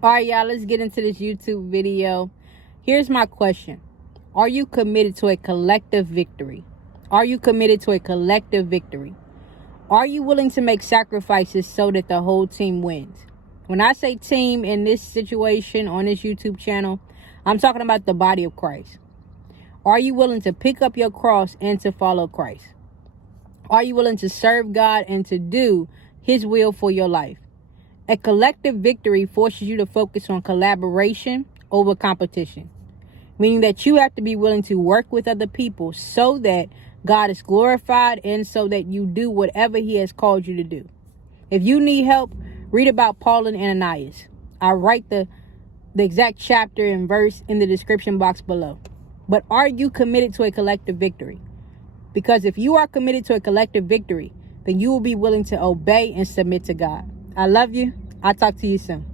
All right, y'all, let's get into this YouTube video. Here's my question. Are you committed to a collective victory? Are you committed to a collective victory? Are you willing to make sacrifices so that the whole team wins? When I say team in this situation on this YouTube channel, I'm talking about the body of Christ. Are you willing to pick up your cross and to follow Christ? Are you willing to serve God and to do His will for your life? A collective victory forces you to focus on collaboration over competition, meaning that you have to be willing to work with other people so that God is glorified and so that you do whatever He has called you to do. If you need help, read about Paul and Ananias. I'll write the exact chapter and verse in the description box below. But are you committed to a collective victory? Because if you are committed to a collective victory, then you will be willing to obey and submit to God. I love you. I'll talk to you soon.